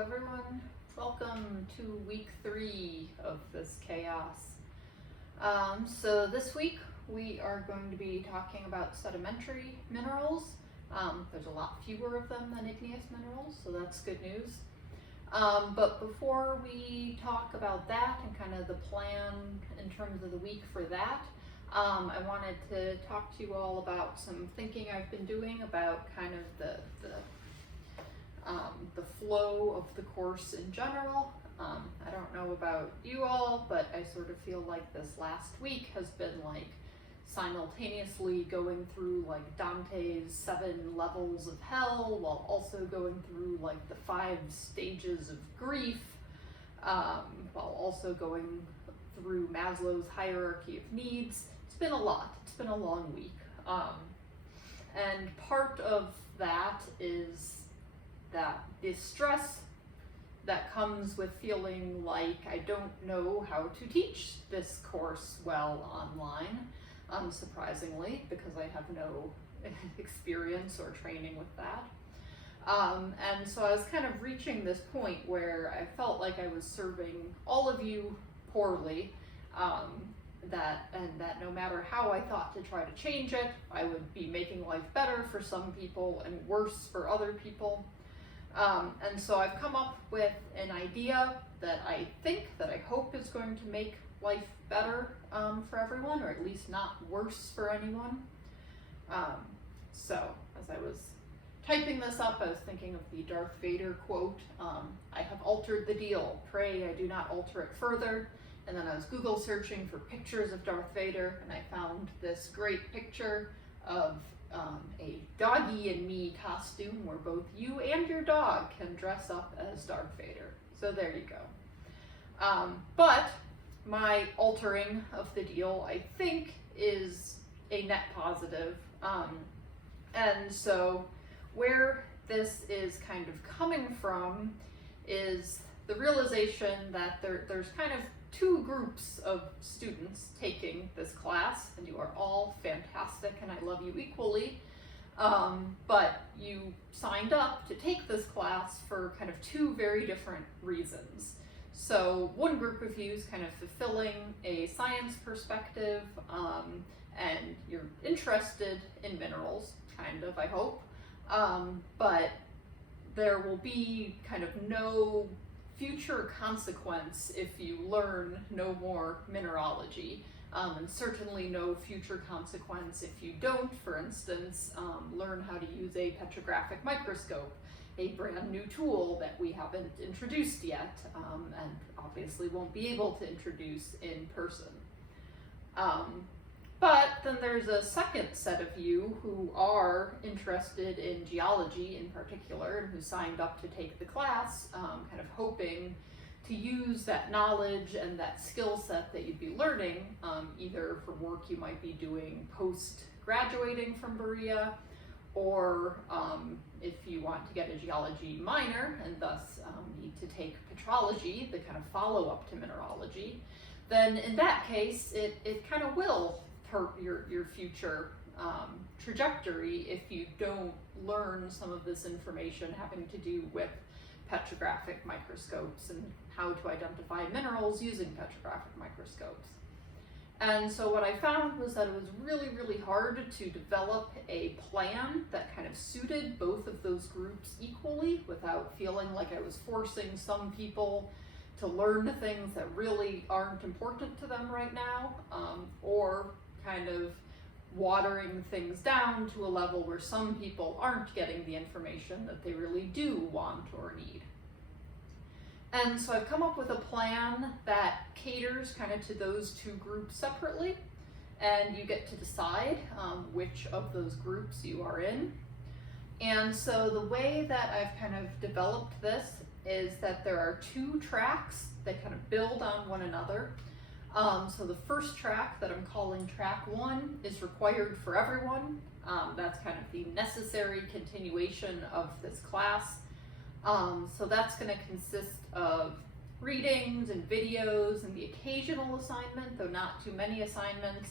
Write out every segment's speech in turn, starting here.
everyone. Welcome to week 3 of this chaos. So this week we are going to be talking about sedimentary minerals. There's a lot fewer of them than igneous minerals, so that's good news. But before we talk about that and kind of the plan in terms of the week for that, I wanted to talk to you all about some thinking I've been doing about kind of the flow of the course in general. I don't know about you all, but I sort of feel like this last week has been like simultaneously going through like Dante's 7 levels of hell while also going through like the 5 stages of grief, while also going through Maslow's hierarchy of needs. It's been a lot. It's been a long week. And part of that is that the stress that comes with feeling like I don't know how to teach this course well online, unsurprisingly, because I have no experience or training with that. And so I was kind of reaching this point where I felt like I was serving all of you poorly, that no matter how I thought to try to change it, I would be making life better for some people and worse for other people. And so I've come up with an idea that I hope is going to make life better for everyone, or at least not worse for anyone. So as I was typing this up, I was thinking of the Darth Vader quote, I have altered the deal, pray I do not alter it further. And then I was Google searching for pictures of Darth Vader, and I found this great picture of a doggy and me costume where both you and your dog can dress up as Darth Vader. So there you go. But my altering of the deal, I think, is a net positive. And so where this is kind of coming from is the realization that there's kind of 2 groups of students taking this class, and you are all fantastic and I love you equally, but you signed up to take this class for kind of 2 very different reasons. So one group of you is kind of fulfilling a science perspective, and you're interested in minerals, kind of, I hope, but there will be kind of no future consequence if you learn no more mineralogy, and certainly no future consequence if you don't, for instance, learn how to use a petrographic microscope, a brand new tool that we haven't introduced yet, and obviously won't be able to introduce in person. But then there's a second set of you who are interested in geology in particular, and who signed up to take the class, kind of hoping to use that knowledge and that skill set that you'd be learning, either for work you might be doing post-graduating from Berea, or if you want to get a geology minor and thus need to take petrology, the kind of follow-up to mineralogy, then in that case, it kind of will hurt your future trajectory if you don't learn some of this information having to do with petrographic microscopes and how to identify minerals using petrographic microscopes. And so what I found was that it was really, really hard to develop a plan that kind of suited both of those groups equally without feeling like I was forcing some people to learn things that really aren't important to them right now, or kind of watering things down to a level where some people aren't getting the information that they really do want or need. And so I've come up with a plan that caters kind of to those 2 groups separately, and you get to decide which of those groups you are in. And so the way that I've kind of developed this is that there are 2 tracks that kind of build on one another. So the first track that I'm calling track 1 is required for everyone. That's kind of the necessary continuation of this class. So that's going to consist of readings and videos and the occasional assignment, though not too many assignments,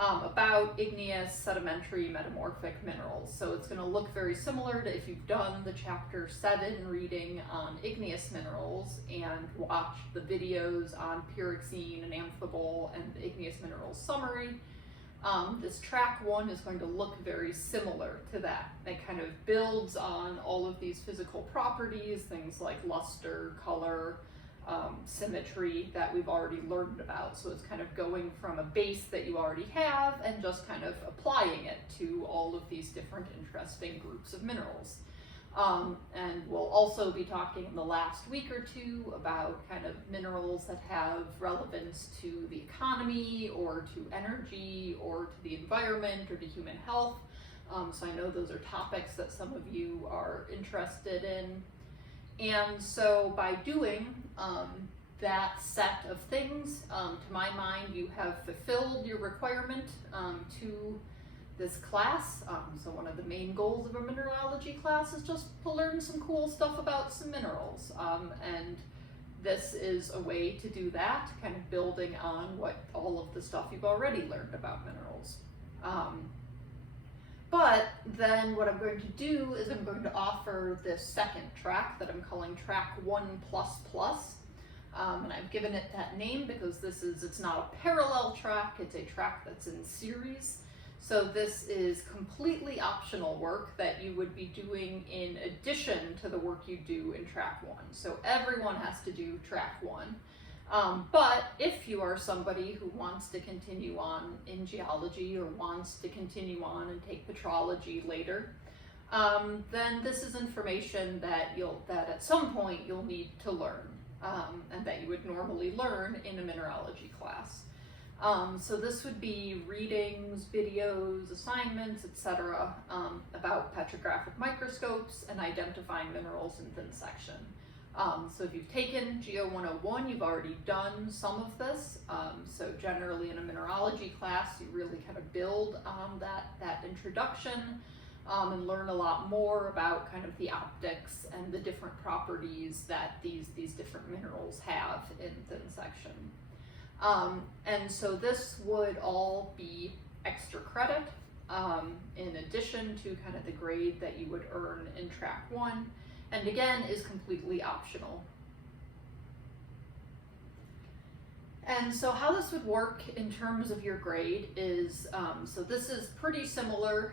about igneous, sedimentary, metamorphic minerals. So it's going to look very similar to if you've done the chapter 7 reading on igneous minerals and watched the videos on pyroxene and amphibole and the igneous minerals summary. This track 1 is going to look very similar to that. It kind of builds on all of these physical properties, things like luster, color, symmetry that we've already learned about. So it's kind of going from a base that you already have and just kind of applying it to all of these different interesting groups of minerals. And we'll also be talking in the last week or two about kind of minerals that have relevance to the economy or to energy or to the environment or to human health. So I know those are topics that some of you are interested in. And so by doing that set of things, to my mind, you have fulfilled your requirement to this class. So one of the main goals of a mineralogy class is just to learn some cool stuff about some minerals. And this is a way to do that, kind of building on what all of the stuff you've already learned about minerals. But then what I'm going to do is I'm going to offer this second track that I'm calling track 1++. And I've given it that name because it's not a parallel track, it's a track that's in series. So this is completely optional work that you would be doing in addition to the work you do in track 1. So everyone has to do track 1. But if you are somebody who wants to continue on in geology or wants to continue on and take petrology later, then this is information that at some point you'll need to learn, and that you would normally learn in a mineralogy class. So this would be readings, videos, assignments, etc. About petrographic microscopes and identifying minerals in thin section. So if you've taken Geo 101, you've already done some of this. So generally in a mineralogy class, you really kind of build on that introduction and learn a lot more about kind of the optics and the different properties that these different minerals have in thin section. And so this would all be extra credit in addition to kind of the grade that you would earn in track 1. And again, is completely optional. And so how this would work in terms of your grade is, so this is pretty similar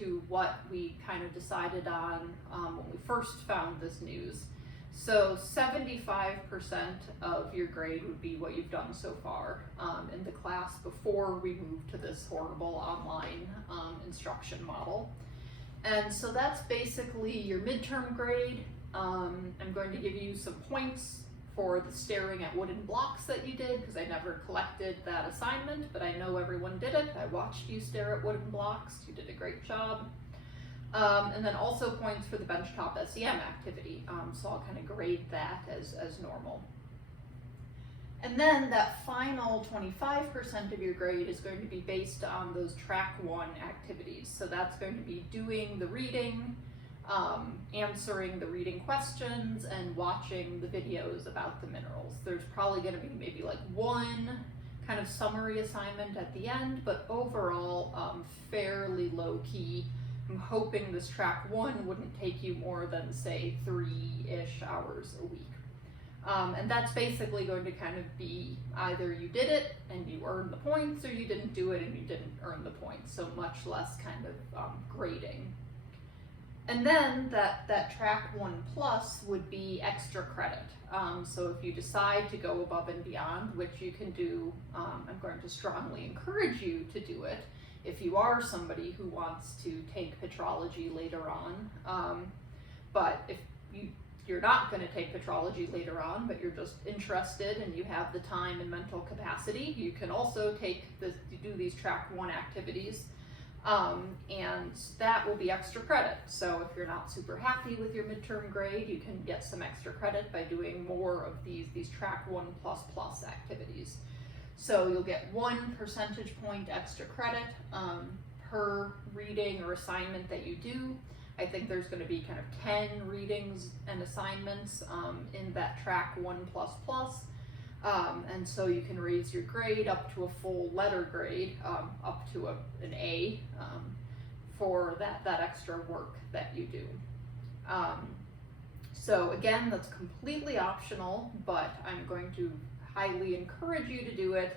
to what we kind of decided on when we first found this news. So 75% of your grade would be what you've done so far in the class before we moved to this horrible online instruction model. And so that's basically your midterm grade. I'm going to give you some points for the staring at wooden blocks that you did, because I never collected that assignment, but I know everyone did it. I watched you stare at wooden blocks. You did a great job. And then also points for the benchtop SEM activity. So I'll kind of grade that as normal. And then that final 25% of your grade is going to be based on those track 1 activities. So that's going to be doing the reading, answering the reading questions, and watching the videos about the minerals. There's probably going to be maybe like one kind of summary assignment at the end, but overall fairly low key. I'm hoping this track 1 wouldn't take you more than, say, 3-ish hours a week. And that's basically going to kind of be either you did it and you earned the points, or you didn't do it and you didn't earn the points, so much less kind of grading. And then that track 1+ would be extra credit. So if you decide to go above and beyond, which you can do, I'm going to strongly encourage you to do it if you are somebody who wants to take petrology later on. But if you're not going to take petrology later on, but you're just interested and you have the time and mental capacity, you can also do these track 1 activities, and that will be extra credit. So if you're not super happy with your midterm grade, you can get some extra credit by doing more of these track 1++ activities. So you'll get 1 percentage point extra credit per reading or assignment that you do. I think there's going to be kind of 10 readings and assignments in that track 1++. And so you can raise your grade up to a full letter grade, up to an A, for that extra work that you do. So again, that's completely optional, but I'm going to highly encourage you to do it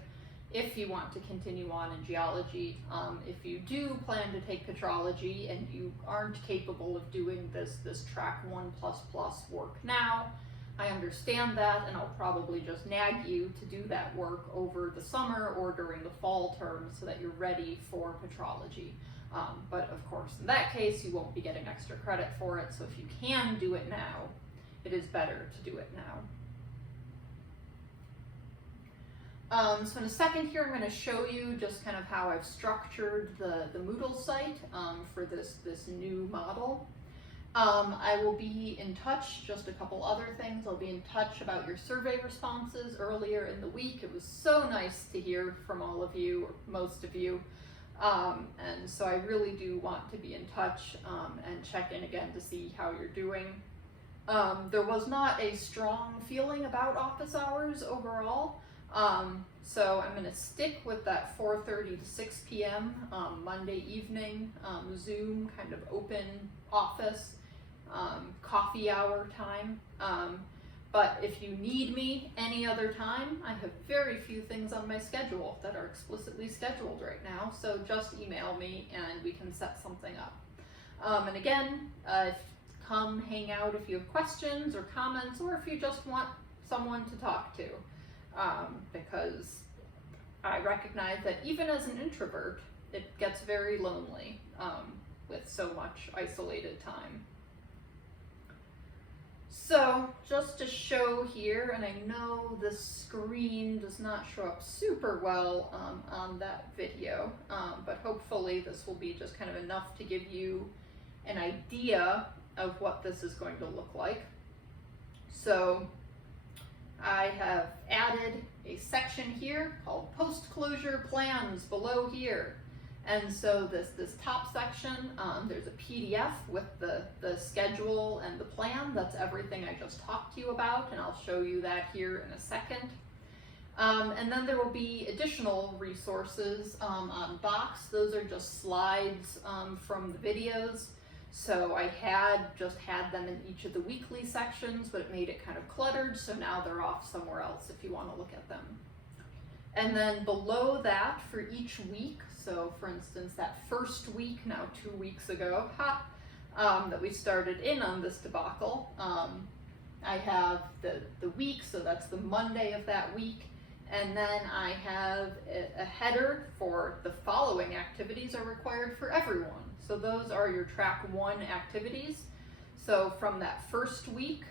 if you want to continue on in geology. If you do plan to take petrology and you aren't capable of doing this track 1++ work now, I understand that, and I'll probably just nag you to do that work over the summer or during the fall term so that you're ready for petrology. But of course, in that case, you won't be getting extra credit for it, so if you can do it now, it is better to do it now. So in a second here, I'm going to show you just kind of how I've structured the Moodle site for this new model. I will be in touch, just a couple other things. I'll be in touch about your survey responses earlier in the week. It was so nice to hear from all of you, or most of you. And so I really do want to be in touch and check in again to see how you're doing. There was not a strong feeling about office hours overall. So I'm going to stick with that 4:30 to 6 p.m. Monday evening Zoom kind of open office coffee hour time. But if you need me any other time, I have very few things on my schedule that are explicitly scheduled right now, so just email me and we can set something up. And again, come hang out if you have questions or comments, or if you just want someone to talk to, because I recognize that even as an introvert, it gets very lonely with so much isolated time. So just to show here, and I know the screen does not show up super well on that video, but hopefully this will be just kind of enough to give you an idea of what this is going to look like. So I have added a section here called post-closure plans below here. And so this top section, there's a PDF with the schedule and the plan. That's everything I just talked to you about, and I'll show you that here in a second. And then there will be additional resources on Box. Those are just slides from the videos. So I just had them in each of the weekly sections, but it made it kind of cluttered, so now they're off somewhere else if you want to look at them. And then below that, for each week, so for instance, that first week, now 2 weeks ago, that we started in on this debacle, I have the week, so that's the Monday of that week, and then I have a header for the following activities are required for everyone. So those are your track 1 activities. So from that first week,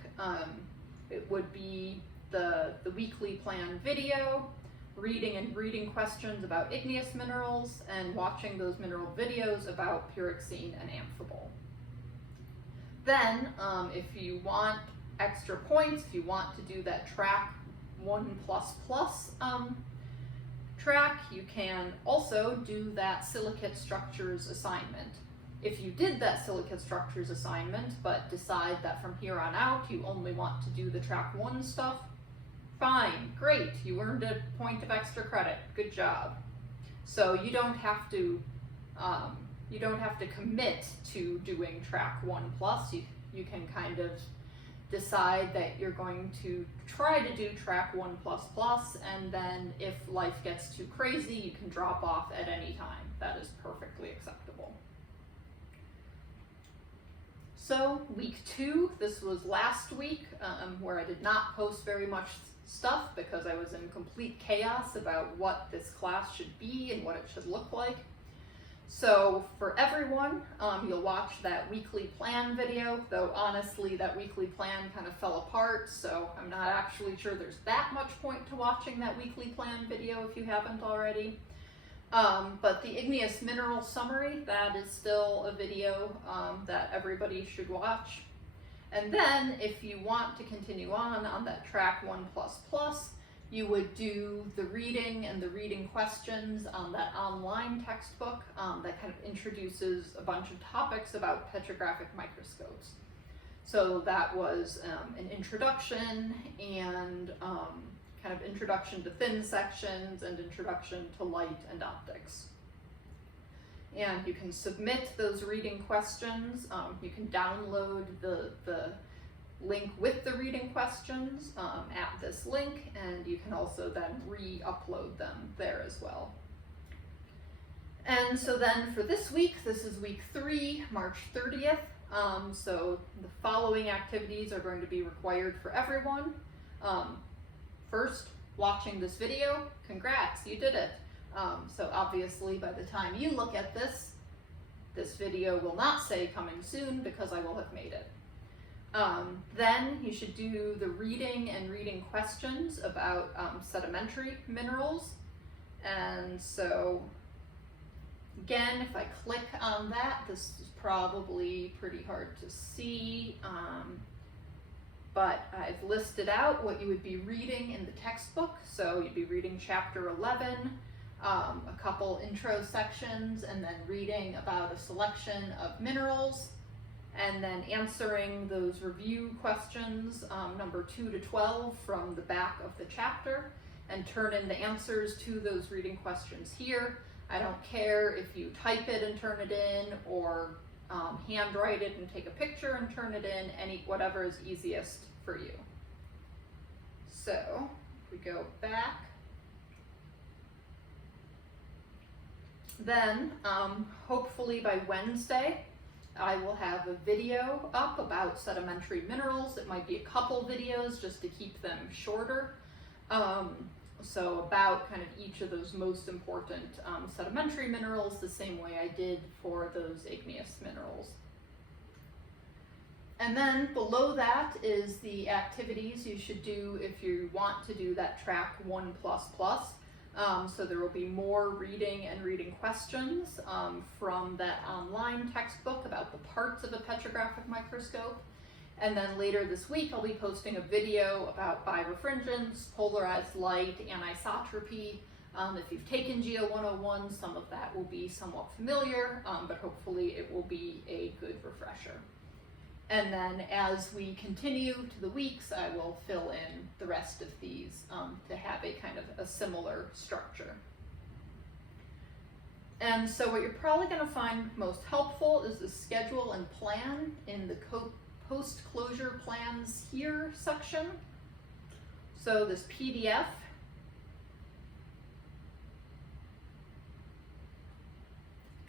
it would be the weekly plan video, reading and reading questions about igneous minerals, and watching those mineral videos about pyroxene and amphibole. Then, if you want extra points, if you want to do that track 1++ track, you can also do that silicate structures assignment. If you did that silicate structures assignment, but decide that from here on out you only want to do the track 1 stuff, fine, great, you earned a point of extra credit, good job. So you don't have to commit to doing track 1+. You can kind of decide that you're going to try to do track 1++, and then if life gets too crazy, you can drop off at any time. That is perfectly acceptable. So week 2, this was last week, where I did not post very much stuff because I was in complete chaos about what this class should be and what it should look like. So for everyone, you'll watch that weekly plan video, though honestly that weekly plan kind of fell apart, so I'm not actually sure there's that much point to watching that weekly plan video if you haven't already. But the igneous mineral summary, that is still a video that everybody should watch. And then if you want to continue on that track 1++, you would do the reading and the reading questions on that online textbook that kind of introduces a bunch of topics about petrographic microscopes. So that was an introduction and kind of introduction to thin sections and introduction to light and optics. And you can submit those reading questions. You can download the link with the reading questions at this link, and you can also then re-upload them there as well. And so then for this week, this is week 3, March 30th. So the following activities are going to be required for everyone. First, watching this video, congrats, you did it. So obviously by the time you look at this video will not say coming soon because I will have made it. Then you should do the reading and reading questions about sedimentary minerals. And so again, if I click on that, this is probably pretty hard to see, but I've listed out what you would be reading in the textbook. So you'd be reading chapter 11, a couple intro sections, and then reading about a selection of minerals, and then answering those review questions, number 2 to 12 from the back of the chapter, and turn in the answers to those reading questions here. I don't care if you type it and turn it in, or handwrite it and take a picture and turn it in, whatever is easiest for you. So if we go back, then hopefully by Wednesday, I will have a video up about sedimentary minerals. It might be a couple videos just to keep them shorter. So about kind of each of those most important sedimentary minerals, the same way I did for those igneous minerals. And then below that is the activities you should do if you want to do that track 1++. So there will be more reading and reading questions from that online textbook about the parts of a petrographic microscope. And then later this week, I'll be posting a video about birefringence, polarized light, anisotropy. If you've taken Geo 101, some of that will be somewhat familiar, but hopefully it will be a good refresher. And then as we continue to the weeks, I will fill in the rest of these to have a kind of a similar structure. And so what you're probably going to find most helpful is the schedule and plan in the post-closure plans here section. So this PDF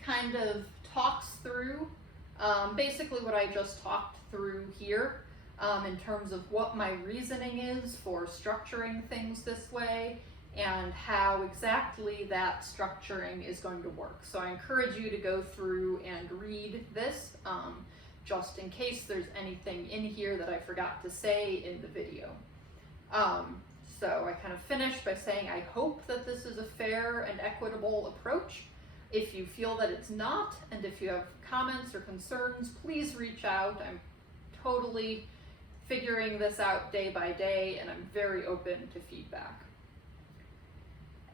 kind of talks through basically what I just talked through here in terms of what my reasoning is for structuring things this way and how exactly that structuring is going to work. So I encourage you to go through and read this just in case there's anything in here that I forgot to say in the video. So I kind of finished by saying I hope that this is a fair and equitable approach. If you feel that it's not, and if you have comments or concerns, please reach out. I'm totally figuring this out day by day, and I'm very open to feedback.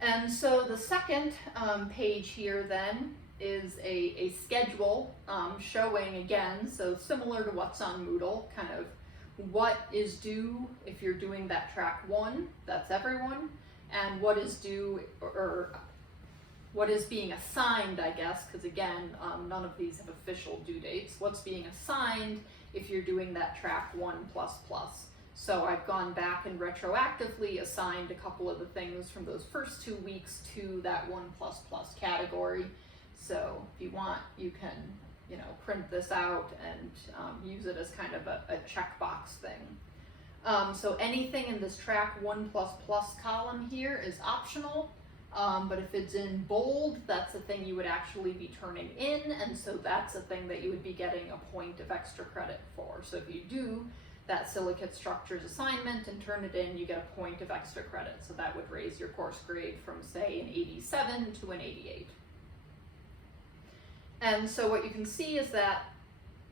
And so the second page here then is a schedule showing again, so similar to what's on Moodle, kind of what is due if you're doing that track 1, that's everyone, and what is due, or what is being assigned, I guess, because again, none of these have official due dates. What's being assigned if you're doing that track 1++. So I've gone back and retroactively assigned a couple of the things from those first 2 weeks to that 1++ category. So if you want, you can, print this out and use it as kind of a checkbox thing. So anything in this track 1++ column here is optional. But if it's in bold, that's a thing you would actually be turning in, and so that's a thing that you would be getting a point of extra credit for. So if you do that silicate structures assignment and turn it in, you get a point of extra credit. So that would raise your course grade from, say, an 87 to an 88. And so what you can see is that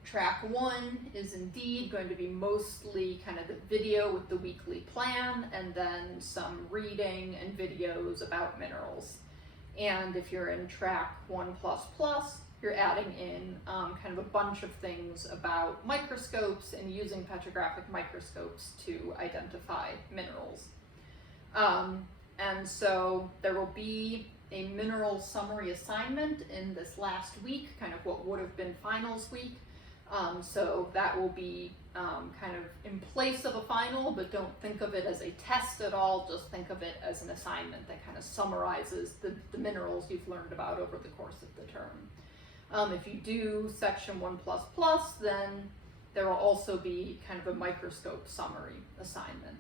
track 1 is indeed going to be mostly kind of the video with the weekly plan, and then some reading and videos about minerals. And if you're in track 1++, you're adding in kind of a bunch of things about microscopes and using petrographic microscopes to identify minerals. And so there will be a mineral summary assignment in this last week, kind of what would have been finals week. So that will be kind of in place of a final, but don't think of it as a test at all, just think of it as an assignment that kind of summarizes the minerals you've learned about over the course of the term. If you do section 1++, then there will also be kind of a microscope summary assignment.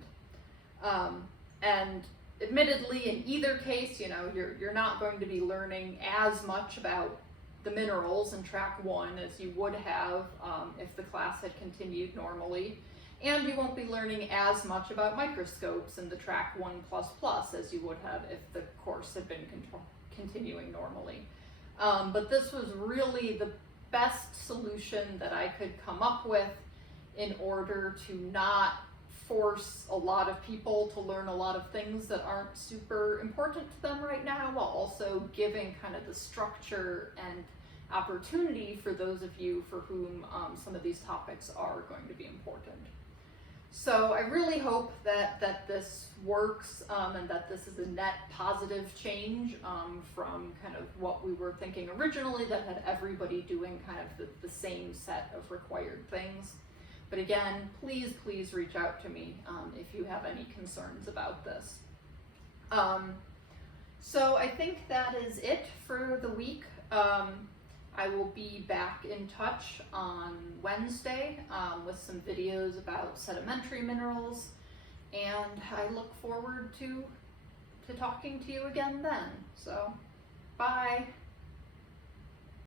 And admittedly, in either case, you know, you're not going to be learning as much about the minerals in track 1 as you would have if the class had continued normally, and you won't be learning as much about microscopes in the track 1++ as you would have if the course had been continuing normally. But this was really the best solution that I could come up with in order to not force a lot of people to learn a lot of things that aren't super important to them right now, while also giving kind of the structure and opportunity for those of you for whom some of these topics are going to be important. So I really hope that this works and that this is a net positive change from kind of what we were thinking originally, that had everybody doing kind of the same set of required things. But again, please reach out to me if you have any concerns about this. So I think that is it for the week. I will be back in touch on Wednesday with some videos about sedimentary minerals, and I look forward to talking to you again then. So, bye.